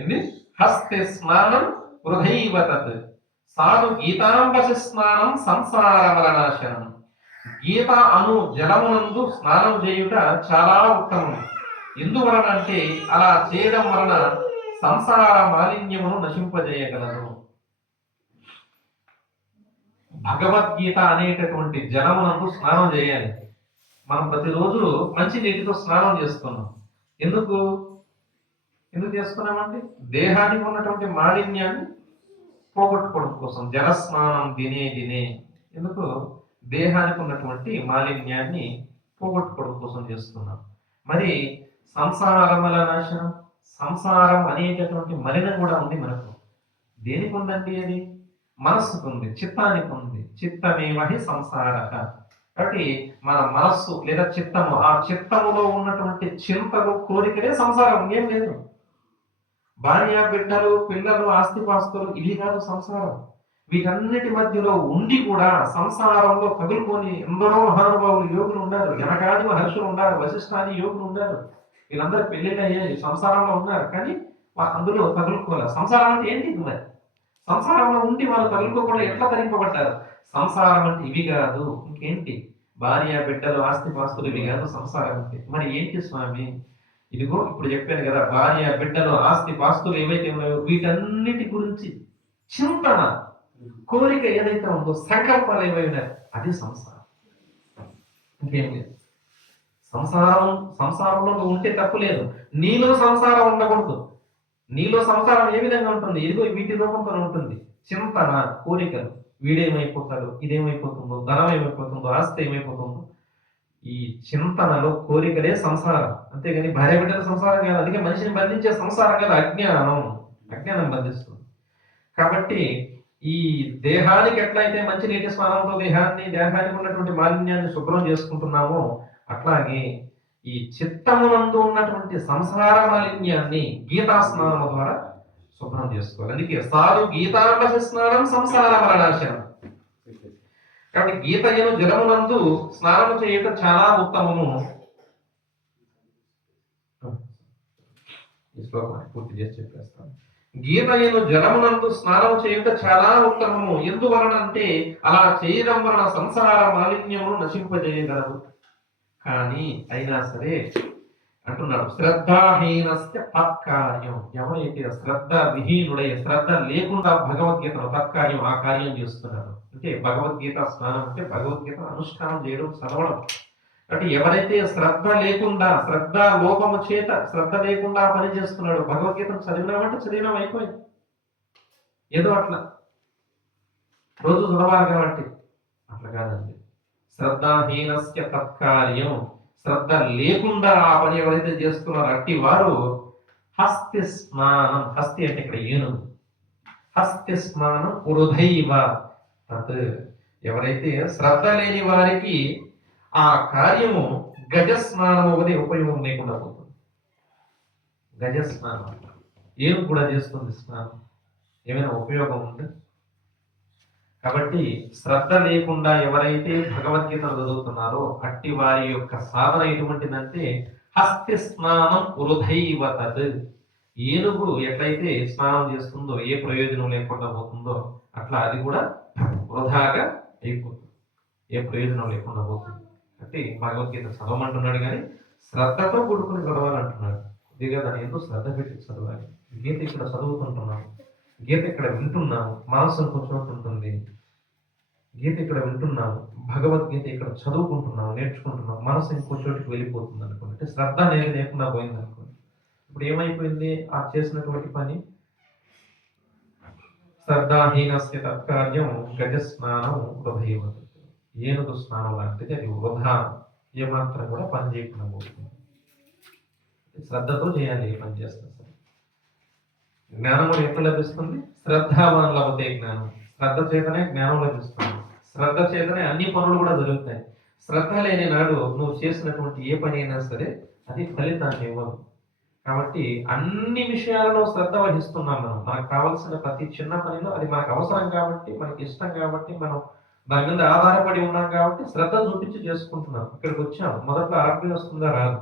ఏంది హస్తే స్నానం వృధైవ తత్ సాధు గీతాంబసి స్నానం సంసార మరణాశనం. గీత అను జలమునందు స్నానం చేయుట చాలా ఉత్తమం. ఎందువలన అంటే అలా చేయడం వలన సంసార మాలిన్యమును నశింపజేయగలదు. భగవద్గీత అనేటటువంటి జలమునందు స్నానం చేయాలి. మనం ప్రతిరోజు మంచి నీటితో స్నానం చేస్తున్నాం. ఎందుకు ఎందుకు చేస్తున్నామండి? దేహానికి ఉన్నటువంటి మాలిన్యాన్ని పోగొట్టుకోవడం కోసం. జలస్నానం దినే దినే. ఎందుకు? దేహానికి ఉన్నటువంటి మాలిన్యాన్ని పోగొట్టుకోవడం కోసం చేస్తున్నాం. మరి సంసారముల నాశనం, సంసారం అనేటటువంటి మలినం కూడా ఉంది మనకు. దేనికి ఉందండి అది? మనస్సుకు ఉంది, చిత్తానికి ఉంది. చిత్తమేమహి సంసార. కాబట్టి మన మనస్సు లేదా చిత్తము, ఆ చిత్తములో ఉన్నటువంటి చింతలు, కోరికలే సంసారం, ఏం లేదు. భార్య, బిడ్డలు, పిల్లలు, ఆస్తిపాస్తులు ఇవి కాదు సంసారం. వీటన్నిటి మధ్యలో ఉండి కూడా సంసారంలో తగులుకొని ఎందరో మహానుభావులు యోగులు ఉన్నారు. జనకాది మహర్షులు ఉన్నారు, వశిష్ఠాది యోగులు ఉన్నారు. వీళ్ళందరూ పెళ్లిళ్ళు అయ్యాయి, సంసారంలో ఉన్నారు. కానీ అందులో తగులుకోవాలి. సంసారం అంటే ఏంటి? మరి సంసారంలో ఉండి వాళ్ళు తగులుకోకుండా ఎట్లా తరింపబడ్డారు? సంసారం అంటే ఇవి కాదు, ఇంకేంటి? భార్య, బిడ్డలు, ఆస్తిపాస్తులు ఇవి కాదు సంసారం అంటే. మరి ఏంటి స్వామి? ఇదిగో ఇప్పుడు చెప్పాను కదా, భార్య, బిడ్డలు, ఆస్తి పాస్తులు ఏవైతే ఉన్నాయో వీటన్నిటి గురించి చింతన, కోరిక ఏదైతే ఉందో, సంకల్పాలు ఏవైనా, అది సంసారం, ఇంకేం లేదు. సంసారంలో నువ్వు ఉంటే తప్పు లేదు. నీలో సంసారం ఉండకూడదు. నీలో సంసారం ఏ విధంగా ఉంటుంది? ఇదిగో వీటి రూపంతో ఉంటుంది. చింతన, కోరికలు. వీడేమైపోతాడు, ఇదేమైపోతుందో, ధనం ఏమైపోతుందో, ఆస్తి ఏమైపోతుందో, ఈ చింతనలో కోరికలే సంసారం. అంతేగాని భార్య బిడ్డల సంసారం కాదు. అందుకే మనిషిని బంధించే సంసారం కాదు, అజ్ఞానం బంధిస్తుంది. కాబట్టి ఈ దేహానికి ఎట్లయితే మంచి నీటి స్నానంతో దేహానికి ఉన్నటువంటి మాలిన్యాన్ని శుభ్రం చేసుకుంటున్నామో, అట్లాగే ఈ చిత్తమునందు ఉన్నటువంటి సంసార మాలిన్యాన్ని గీతా స్నానం ద్వారా శుభ్రం చేసుకోవాలి. అందుకే సాధు గీతాంబసి స్నానం సంసార మరణాశనం. కాబట్టి గీతయను జలమునందు స్నానం చేయటం చాలా ఉత్తమము. ఈ శ్లోకాన్ని పూర్తి చేసి చెప్పేస్తాను. గీతయను జలమునందు స్నానం చేయుట చాలా ఉత్తమము. ఎందువలన అంటే అలా చేయడం వలన సంసార మాలిన్యమును నశింపజేయగలదు. కానీ అయినా సరే అంటున్నాడు, శ్రద్ధాహీనస్య తత్కార్యం. ఎవరైతే శ్రద్ధ విహీనుడై, శ్రద్ధ లేకుండా భగవద్గీతను తత్కార్యం, ఆ కార్యం చేస్తున్నాడు అంటే భగవద్గీత స్నానం అంటే భగవద్గీత అనుష్ఠానం చేయడం, చదవడం. అంటే ఎవరైతే శ్రద్ధ లేకుండా, శ్రద్ధ లోపము చేత శ్రద్ధ లేకుండా పని చేస్తున్నాడు, భగవద్గీతను చదివినామంటే చదివినాం, అయిపోయింది. ఏదో అట్లా రోజు చదవాలి కాబట్టి అట్లా కాదండి. శ్రద్ధాహీనస్య తత్కార్యం. శ్రద్ధ లేకుండా ఆ పని ఎవరైతే చేస్తున్నారో అట్టి వారు హస్తి స్నానం. హస్తి అంటే ఇక్కడ ఏనుగు. హస్తి స్నానం వృధైవ తత్. ఎవరైతే శ్రద్ధ లేని వారికి ఆ కార్యము గజ స్నానం ఒకటి ఉపయోగం లేకుండా పోతుంది. గజ స్నానం ఏనుగు కూడా చేస్తుంది స్నానం, ఏమైనా ఉపయోగం ఉంది? కాబట్టి శ్రద్ధ లేకుండా ఎవరైతే భగవద్గీతను చదువుతున్నారో అట్టి వారి యొక్క సాధన ఎటువంటిదంటే హస్తి స్నానం వృధైవ తత్. ఏనుగు ఎట్లయితే స్నానం చేస్తుందో, ఏ ప్రయోజనం లేకుండా పోతుందో, అట్లా అది కూడా వృధాగా అయిపోతుంది, ఏ ప్రయోజనం లేకుండా పోతుంది. అంటే భగవద్గీత చదవమంటున్నాడు, కానీ శ్రద్ధతో కూడుకుని చదవాలంటున్నాడు. ఇదిగా దాన్ని ఎందుకు శ్రద్ధ పెట్టి చదవాలి. గీత ఇక్కడ చదువుతుంటున్నాము, గీత ఇక్కడ వింటున్నాము, మనస్సు కూర్చోకుంటుంది. గీత ఇక్కడ వింటున్నాము, భగవద్గీత ఇక్కడ చదువుకుంటున్నాము, నేర్చుకుంటున్నాం, మనసు ఇంకో చోటికి వెళ్ళిపోతుంది అనుకోండి. అంటే శ్రద్ధ అనేది లేకుండా పోయింది అనుకోండి. ఇప్పుడు ఏమైపోయింది ఆ చేసినటువంటి పని? శ్రద్ధాహీనస్య తత్కార్యం గజ స్నానం వృధైవ. ఏనుగు స్నానం లాంటిది, అది వృధా, ఏమాత్రం కూడా పని చేయకుండా పోతుంది. శ్రద్ధతో చేయాలి ఏ పని చేస్తున్నా సరే. జ్ఞానం కూడా ఎప్పుడు లభిస్తుంది? శ్రద్ధావాన్ లభతే జ్ఞానం. శ్రద్ధ చేతనే జ్ఞానం లభిస్తుంది. శ్రద్ధ చేతనే అన్ని పనులు కూడా జరుగుతాయి. శ్రద్ధ లేని నాడు నువ్వు చేసినటువంటి ఏ పని అయినా సరే అది ఫలితాన్ని ఇవ్వదు. కాబట్టి అన్ని విషయాలలో శ్రద్ధ వహిస్తున్నాం మనం. మనకు కావాల్సిన ప్రతి చిన్న పనిలో అది మనకు అవసరం కాబట్టి, మనకి ఇష్టం కాబట్టి, మనం దాని మీద ఆధారపడి ఉన్నాం కాబట్టి శ్రద్ధ చూపించి చేసుకుంటున్నాం. ఇక్కడికి వచ్చాం, మొదట్లో ఆరోగ్యం వస్తుందా రాదు,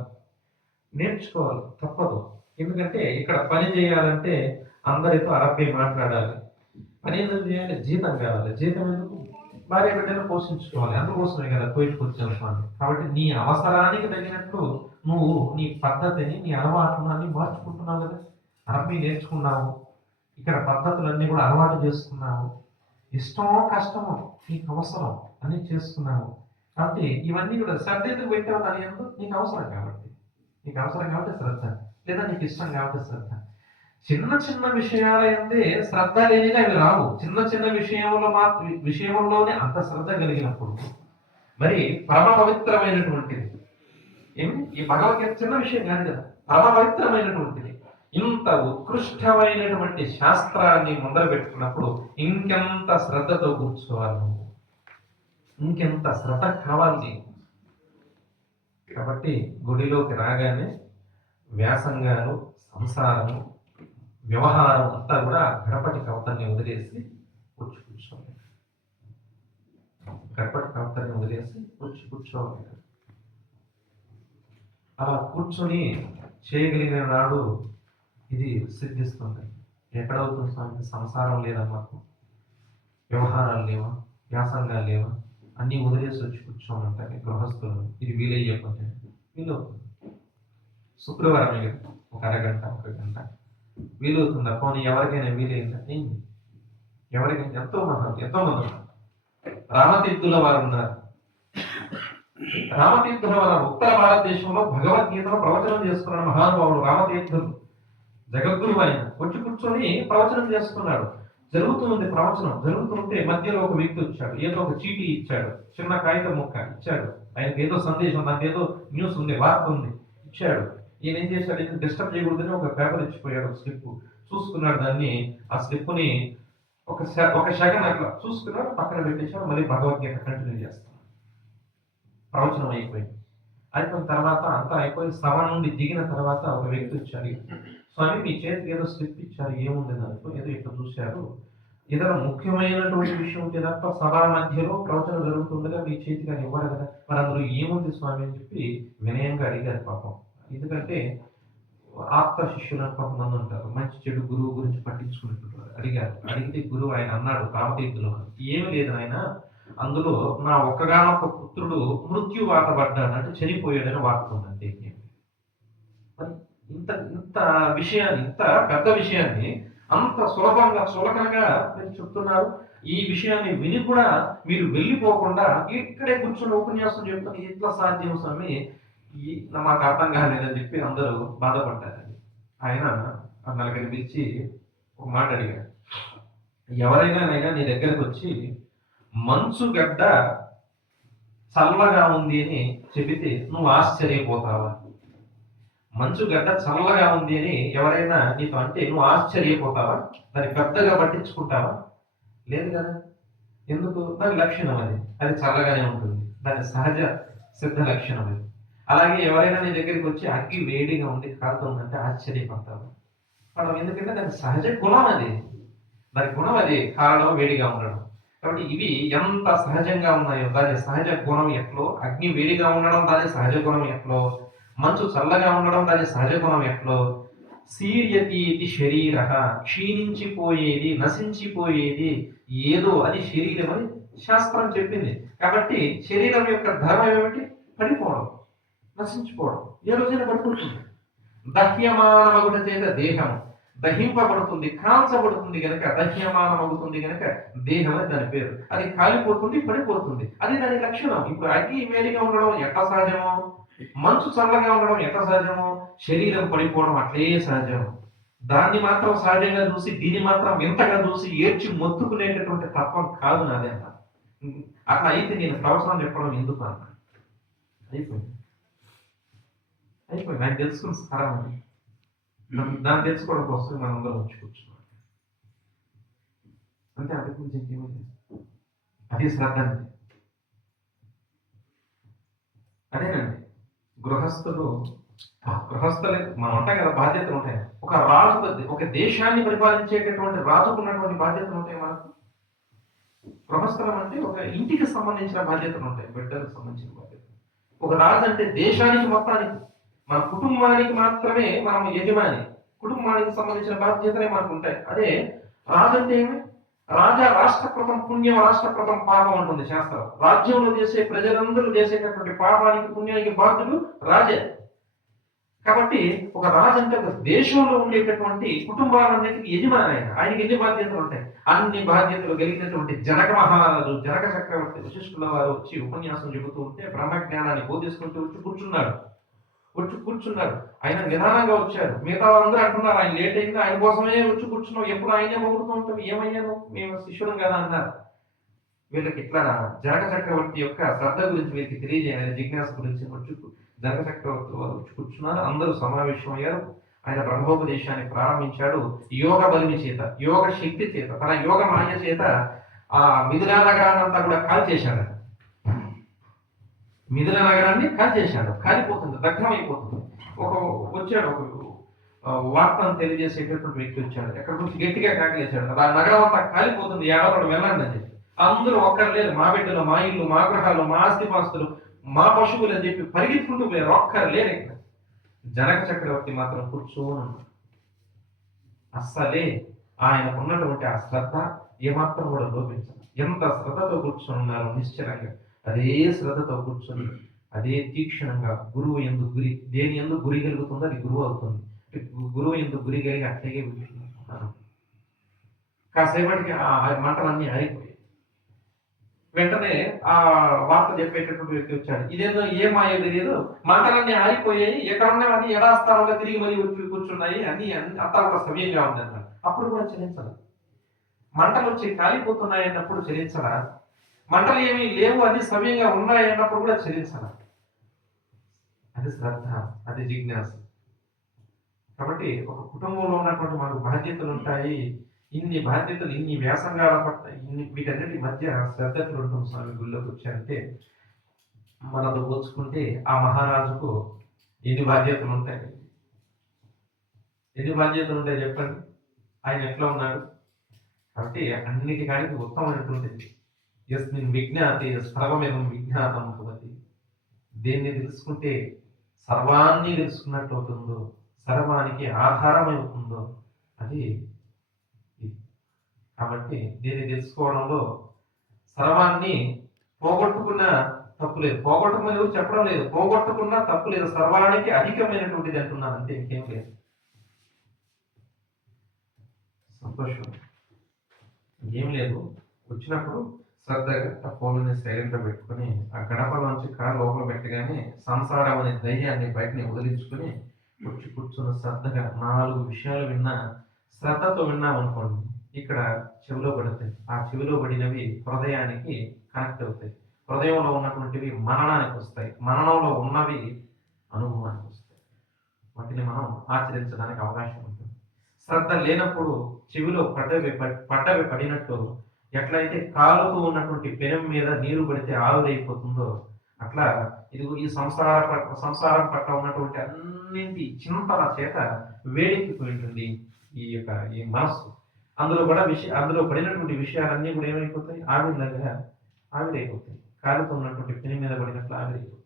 నేర్చుకోవాలి, తప్పదు. ఎందుకంటే ఇక్కడ పని చేయాలంటే అందరితో అరబ్బీ మాట్లాడాలి. పని ఎందుకు చేయాలి? జీతం కావాలి. జీతం ఎందుకు? భార్య బిడ్డను పోషించుకోవాలి. అందుకోసమే కదా కోయిట్కి వచ్చాను స్వామి. కాబట్టి నీ అవసరానికి తగినట్లు నువ్వు నీ పద్ధతిని, నీ అలవాటుని మార్చుకుంటున్నావు కదా. అరబ్బీ నేర్చుకున్నావు, ఇక్కడ పద్ధతులన్నీ కూడా అలవాటు చేసుకున్నావు. ఇష్టమో కష్టమో నీకు అవసరం అని చేసుకున్నావు. కాబట్టి ఇవన్నీ కూడా శ్రద్ధ ఎందుకు పెట్టావు? దాని ఎందుకు? నీకు అవసరం కాబట్టి. నీకు అవసరం కాబట్టి శ్రద్ధ, లేదా నీకు ఇష్టం కాబట్టి శ్రద్ధ. చిన్న చిన్న విషయాల ఎందే శ్రద్ధ లేనిది అవి రావు. చిన్న చిన్న విషయంలోనే అంత శ్రద్ధ కలిగినప్పుడు మరి పరమ పవిత్రమైనటువంటిది ఏమి ఈ భగవద్గీత చిన్న విషయం కాదు కదా, పరమ పవిత్రమైనటువంటిది. ఇంత ఉత్కృష్టమైనటువంటి శాస్త్రాన్ని ముందర పెట్టుకున్నప్పుడు ఇంకెంత శ్రద్ధతో కూర్చోవాలి నువ్వు, ఇంకెంత శ్రద్ధ కావాలి. కాబట్టి గుడిలోకి రాగానే వ్యాసంగాలు, సంసారము, వ్యవహారం అంతా కూడా గణపతి కవతాన్ని వదిలేసి కూర్చోవాలి. గణపతి కవతాన్ని వదిలేసి కూర్చోవాలి. అలా కూర్చొని చేయగలిగిన నాడు ఇది సిద్ధిస్తుంది. ఎక్కడవుతుంది స్వామి? సంసారం లేదా, మాకు వ్యవహారాలు లేవా, వ్యాసంగాలు లేవా, అన్నీ వదిలేసి వచ్చి కూర్చోమంటారు గృహస్థులు. ఇది వీలయ్యకపోతే వీలవుతుంది. శుక్రవారం ఒక అరగంట, ఒక గంట వీలవుతుందా? పోనీ ఎవరికైనా వీలైందా? ఏంటి? ఎవరికైనా ఎంతో మంది ఉన్నారు. రామతీర్థుల వారు ఉన్నారు. రామతీర్థుల వారు ఉత్తర భారతదేశంలో భగవద్గీతలో ప్రవచనం చేసుకున్నాడు మహానుభావుడు రామతీర్థులు. జగద్గురు ఆయన వచ్చి కూర్చొని ప్రవచనం చేస్తున్నాడు. జరుగుతుంది ప్రవచనం. జరుగుతుంటే మధ్యలో ఒక వ్యక్తి వచ్చాడు. ఏదో ఒక చీటీ ఇచ్చాడు, చిన్న కాగితం ముక్క ఇచ్చాడు. ఆయనకు ఏదో సందేశం, నాకు ఏదో న్యూస్ ఉంది, వార్త ఉంది ఇచ్చాడు. ఈయన ఏం చేశాడు? ఇది డిస్టర్బ్ చేయకూడదని ఒక పేపర్ ఇచ్చిపోయాడు, ఒక స్లిప్ చూసుకున్నాడు. దాన్ని ఆ స్లిప్ని ఒక సెకండ్ అట్లా చూసుకున్నాడు, పక్కన పెట్టేశాడు. మళ్ళీ భగవద్గీత కంటిన్యూ చేస్తాడు. ప్రవచనం అయిపోయింది. అయిపోయిన తర్వాత అంతా అయిపోయి సభ నుండి దిగిన తర్వాత ఒక వ్యక్తి వచ్చాడు. స్వామి, మీ చేతికి ఏదో స్లిప్ ఇచ్చారు, ఏముంది దాంట్లో? ఏదో ఇట్లా చూశారు, ఏదైనా ముఖ్యమైనటువంటి విషయం ఉంటే తప్ప సభా మధ్యలో ప్రవచనం జరుగుతుండగా మీ చేతికి అది ఇవ్వరు కదా, మరి అందులో ఏముంది స్వామి అని చెప్పి వినయంగా అడిగారు పాపం. ఎందుకంటే ఆప్త శిష్యులు కొంతమంది ఉంటారు, మంచి చెడు గురువు గురించి పట్టించుకుంటుంటారు. అడిగితే గురువు ఆయన అన్నాడు రామతీర్థులు, ఏమి లేదు ఆయన, అందులో నా ఒక్కగానొక్క పుత్రుడు మృత్యు వాత పడ్డాడు, అంటే చనిపోయాడని వార్త ఉందంటే. ఇంత ఇంత విషయాన్ని, ఇంత పెద్ద విషయాన్ని అంత సులభంగా చులకనగా మీరు చెప్తున్నారు. ఈ విషయాన్ని విని కూడా మీరు వెళ్ళిపోకుండా ఇక్కడే కూర్చొని ఉపన్యాసం చెప్తాను, ఎట్లా సాధ్యం స్వామి, మాకు అర్థం కాలేదని చెప్పి అందరూ బాధపడ్డారండి. ఆయన నలుగురిని పిలిచి ఒక మాట అడిగాడు, ఎవరైనా నీ దగ్గరకు వచ్చి మంచు గడ్డ చల్లగా ఉంది అని చెబితే నువ్వు ఆశ్చర్యపోతావా? మంచు గడ్డ చల్లగా ఉంది అని ఎవరైనా నీతో అంటే నువ్వు ఆశ్చర్యపోతావా? దాన్ని పెద్దగా పట్టించుకుంటావా? లేదు కదా. ఎందుకు? దాని లక్షణం అది చల్లగానే ఉంటుంది, దాని సహజ సిద్ధ లక్షణం అది. అలాగే ఎవరైనా నీ దగ్గరికి వచ్చి అగ్గి వేడిగా ఉంది, కాలుతుందంటే ఆశ్చర్యపడతావు. మనం ఎందుకంటే దాని సహజ గుణం అది, దాని గుణం అది కాలడం, వేడిగా ఉండడం. కాబట్టి ఇవి ఎంత సహజంగా ఉన్నాయో, దాని సహజ గుణం ఎట్లో, అగ్ని వేడిగా ఉండడం దాని సహజ గుణం ఎట్లో, మంచు చల్లగా ఉండడం దాని సహజ గుణం ఎట్లో, శీర్యతి శరీర, క్షీణించిపోయేది, నశించిపోయేది ఏదో అది శరీరం అని శాస్త్రం చెప్పింది. కాబట్టి శరీరం యొక్క ధర్మం ఏమిటి? పడిపోవడం, నశించిపోవడం. ఏ రోజైనా పడిపోతుంది. దహ్యమానమగుట చేత దేహం దహింపబడుతుంది, కాల్చబడుతుంది కనుక దహ్యమానమవుతుంది కనుక దేహం అని దాని పేరు. అది కాలిపోతుంది, పడిపోతుంది, అది దాని లక్షణం. ఇప్పుడు అగ్ని వేడిగా ఉండడం ఎట్లా సహజమో, మంచు చల్లగా ఉండడం ఎట్లా సహజమో, శరీరం పడిపోవడం అట్లే సహజం. దాన్ని మాత్రం సహజంగా చూసి దీన్ని మాత్రం వింతగా చూసి ఏడ్చి మొత్తుకునేటటువంటి తత్వం కాదు నాదే అన్న. అట్లా అయితే నేను ప్రవచనం చెప్పడం ఎందుకు అన్న. అయిపోయింది. నాకు తెలుసుకున్న సారం అని దాన్ని తెలుసుకోవడం కోసం మనం అందరం వచ్చి కూర్చున్నాం అంటే. అంతకు మించి ఇంకేమైంది? అది శ్రద్ధ అండి. అదేనండి గృహస్థులే మనం ఉంటాం కదా, బాధ్యతలు ఉంటాయి. ఒక రాజు, ఒక దేశాన్ని పరిపాలించేటటువంటి రాజుకు ఉన్నటువంటి బాధ్యతలు ఉంటాయి మనకు. గృహస్థలం అంటే ఒక ఇంటికి సంబంధించిన బాధ్యతలు ఉంటాయి, బిడ్డలకు సంబంధించిన బాధ్యతలు. ఒక రాజు అంటే దేశానికి మొత్తానికి మన కుటుంబానికి మాత్రమే మనం యజమాని, కుటుంబానికి సంబంధించిన బాధ్యతలే మనకు ఉంటాయి. అదే రాజు అంటే ఏమి? రాజా రాష్ట్రకృతం పుణ్యం రాష్ట్రకృతం పాపం అంటుంది శాస్త్రం. రాజ్యంలో చేసే ప్రజలందరూ చేసేటటువంటి పాపానికి పుణ్యానికి బాధ్యులు రాజే. కాబట్టి ఒక రాజు అంటే ఒక దేశంలో ఉండేటటువంటి కుటుంబాలన్నిటికీ యజమాని. ఆయనకి ఎన్ని బాధ్యతలు ఉంటాయి? అన్ని బాధ్యతలు కలిగినటువంటి జనక మహారాజు, జనక చక్రవర్తి వశిష్ఠుల వారు వచ్చి ఉపన్యాసం చెబుతూ ఉంటే బ్రహ్మజ్ఞానాన్ని బోధిస్తుంటూ వచ్చి కూర్చున్నాడు. ఆయన నిదానంగా వచ్చారు. మిగతా వాళ్ళందరూ అంటున్నారు ఆయన లేట్ అయింది, ఆయన కోసమే వచ్చి కూర్చున్నావు, ఎప్పుడు ఆయనే పొగుడుతూ ఉంటాం, ఏమయ్యాను, మేము శిష్యులం కదా అన్నారు. వీళ్ళకి ఇట్లా జనక చక్రవర్తి యొక్క శ్రద్ధ గురించి వీరికి తెలియజేయాలి, జిజ్ఞాస గురించి వచ్చి జనక చక్రవర్తి వారు వచ్చి కూర్చున్నారు. అందరూ సమావేశం అయ్యారు. ఆయన బ్రహ్మోపదేశాన్ని ప్రారంభించాడు. యోగ బలిమి చేత, యోగ శక్తి చేత, తన యోగ మాయ చేత ఆ మిథిలా నగరాన్ని అంతా కూడా కాల్చేశాడు. మిథిలా నగరాన్ని కాల్చేశాడు. కాలిపోతుంది, దగ్ధమైపోతుంది. వచ్చాడు ఒక వార్తను తెలియజేసేటటువంటి వ్యక్తి వచ్చాడు. ఎక్కడ నుంచి గట్టిగా కాకలేశాడు, ఆ నగరం అంతా కాలిపోతుంది, ఏడవడు వెళ్ళండి అని చెప్పి. అందరూ ఒక్కరు లేదు, మా బిడ్డలు, మా ఇల్లు, మా గృహాలు, మా ఆస్తిపాస్తులు, మా పశువులు అని చెప్పి పరిగెత్తుకుంటూ పోయారు. ఒక్కరు లేరు. ఇక్కడ జనక చక్రవర్తి మాత్రం కూర్చోను. అస్సలే ఆయనకున్నటువంటి ఆ శ్రద్ధ ఏమాత్రం కూడా లోపించదు. ఎంత శ్రద్ధతో కూర్చొని ఉన్నారు నిశ్చలంగా. అదే శ్రద్ధతో కూర్చొని అదే తీక్షణంగా గురువు ఎందు గురి, దేని ఎందు గురి కలుగుతుందో అది గురువు అవుతుంది. గురువు ఎందు గురి కలిగి అట్లాగే కూర్చున్నారు. కాసేపటికి ఆ మంటలన్నీ ఆరిపోయాయి. వెంటనే ఆ వార్త చెప్పేటటువంటి వ్యక్తి వచ్చాడు. ఇదేదో ఏం మాయో తెలియదు, మంటలన్నీ ఆరిపోయాయి, ఎక్కడున్నా అన్ని యథాస్థానంగా తిరిగి మళ్ళీ వచ్చి కూర్చున్నాయి, అన్ని అంతా కూడా సవ్యంగా ఉంది అన్నాడు. అప్పుడు కూడా చెల్లించదు. మంటలు వచ్చి కాలిపోతున్నాయి అన్నప్పుడు చెల్లించరా? మంటలు ఏమీ లేవు, అన్ని సవ్యంగా ఉన్నాయి అన్నప్పుడు కూడా చెల్లించరా? అది శ్రద్ధ, అది జిజ్ఞాస. కాబట్టి ఒక కుటుంబంలో ఉన్నటువంటి మనకు బాధ్యతలు ఉంటాయి. ఇన్ని బాధ్యతలు, ఇన్ని వ్యాసంగాల పట్ల, వీటన్నిటి మధ్య శ్రద్ధలు ఉంటుంది. స్వామి గుళ్ళోకి వచ్చారంటే మనతో పోల్చుకుంటే ఆ మహారాజుకు ఎన్ని బాధ్యతలు ఉంటాయి? ఎన్ని బాధ్యతలు ఉంటాయి చెప్పండి? ఆయన ఎట్లా ఉన్నాడు? కాబట్టి అన్నిటికాడికి ఉత్తమమైనటువంటిది యస్మిన్ విజ్ఞాతే సర్వమేవం విజ్ఞాతం భవతి. దేన్ని తెలుసుకుంటే సర్వాన్ని తెలుసుకున్నట్టు అవుతుందో, సర్వానికి ఆధారమవుతుందో అది. కాబట్టి దీన్ని తెలుసుకోవడంలో సర్వాన్ని పోగొట్టుకున్న తప్పులేదు, పోగొట్టుకుని ఎవరు చెప్పడం లేదు, పోగొట్టుకున్నా తప్పులేదు, సర్వానికి అధికమైనటువంటిది అంటున్నాను, అంతే, ఇంకేం లేదు. సంతోషం ఏం లేదు. వచ్చినప్పుడు శ్రద్ధగా ఆ ఫోన్ని సైలెంట్ పెట్టుకుని ఆ గడపలోంచి కారు లోపల పెట్టగానే సంసారం అనే ధైర్యాన్ని బయటని వదిలించుకుని వచ్చి కూర్చున్న శ్రద్ధగా 4 విషయాలు విన్నా, శ్రద్ధతో విన్నామనుకోండి, ఇక్కడ చెవిలో పడతాయి. ఆ చెవిలో పడినవి హృదయానికి కనెక్ట్ అవుతాయి. హృదయంలో ఉన్నటువంటివి మననానికి వస్తాయి, మననంలో ఉన్నవి అనుభవానికి వస్తాయి. వాటిని మనం ఆచరించడానికి అవకాశం ఉంటుంది. శ్రద్ధ లేనప్పుడు చెవిలో పడ్డవి పడినట్టు, ఎట్లయితే కాలుతూ ఉన్నటువంటి పెనం మీద నీరు పడితే ఆవిరైపోతుందో అట్లా ఇదిగో ఈ సంసారం పట్ల ఉన్నటువంటి అన్నింటి చింతన చేత వేడెక్కిపోయింటుంది ఈ మనస్సు. అందులో పడినటువంటి విషయాలన్నీ కూడా ఏమైపోతాయి? ఆవిరైపోతాయి. కాలుతూ ఉన్నటువంటి పెనం మీద పడినట్లు ఆవిరైపోతాయి.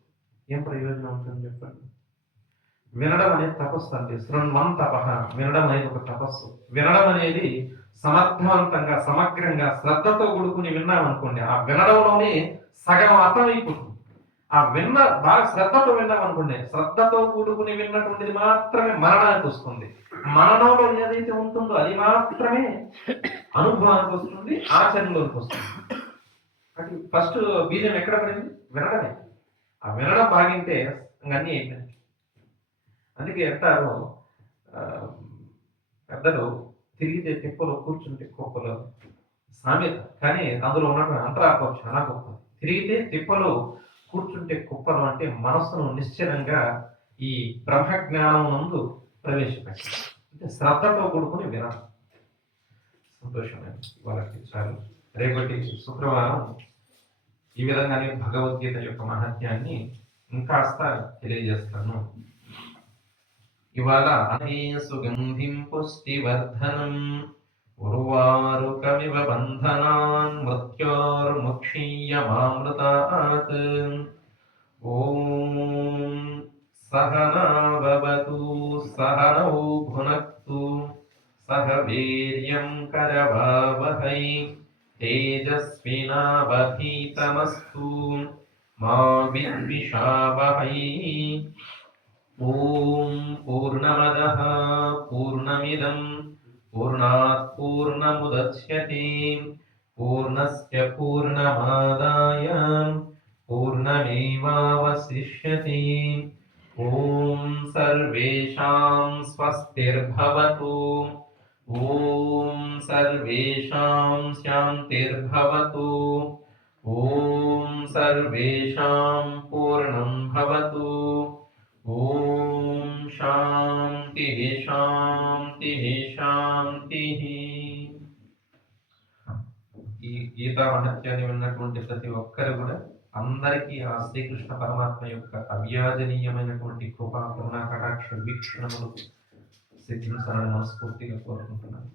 ఏం ప్రయోజనం ఉంటుంది చెప్పండి? వినడం అనేది తపస్సు అండి. శృణ్వం తపః. వినడం అనేది ఒక తపస్సు. వినడం అనేది సమర్థవంతంగా, సమగ్రంగా, శ్రద్ధతో కూడుకుని విన్నామనుకోండి, ఆ వినడంలోనే సగం అర్థమైపోతుంది. ఆ బాగా శ్రద్ధతో విన్నామనుకోండి, శ్రద్ధతో కూడుకుని విన్నటువంటిది మాత్రమే మననానికి వస్తుంది. మననంలో ఏదైతే ఉంటుందో అది మాత్రమే అనుభవానికి వస్తుంది, ఆచరణలోకి వస్తుంది. అంటే ఫస్ట్ బీజం ఎక్కడ పడింది? వినడమే. ఆ వినడం బాగింటే అన్నీ అయిపోయింది. అందుకే అంటారు పెద్దలు, తిరిగితే తిప్పలు కూర్చుంటే కుప్పలు సామెత. కానీ అందులో ఉన్నటువంటి అంతరార్థం చాలా గొప్ప. తిరిగితే తిప్పలు కూర్చుంటే కుప్పలు అంటే మనస్సును నిశ్చలంగా ఈ బ్రహ్మజ్ఞానం నందు ప్రవేశపెట్టాలి. అంటే శ్రద్ధతో కూడుకుని వినాలి. సంతోషమైన వాళ్ళకి చాలు. రేపటి శుక్రవారం ఈ విధంగానే భగవద్గీత యొక్క మహత్యాన్ని ఇంకాస్త తెలియజేస్తాను. ఇవాళ అనే సుగంధిం పుష్టివర్ధనం ఉర్వారుకమివ బంధనాన్ మృత్యోర్ముక్షీయమామృతాత్. ఓం सहनाववतु सहनौ भुनक्तु सह वीर्यं करवावहै तेजस्विनावधीतमस्तु मा विद्विषावहै। ॐ पूर्णमदः पूर्णमिदं पूर्णात् पूर्णमुदच्यते पूर्णस्य पूर्णमादाय पूर्णमेवावशिष्यते। ॐ सर्वेषां स्वस्तिर्भवतु। ॐ सर्वेषां शान्तिर्भवतु। ॐ सर्वेषां पूर्णं भवतु। ॐ शान्तिः शान्तिः शान्तिः। ఈ గీతా మహత్యాన్ని విన్నటువంటి ప్రతి ఒక్కరు కూడా అందరికీ ఆ శ్రీకృష్ణ పరమాత్మ యొక్క అవ్యాజనీయమైనటువంటి కృపా కరుణా కటాక్ష వీక్షణములు సిద్ధించాలని మనస్ఫూర్తిగా కోరుకుంటున్నాను.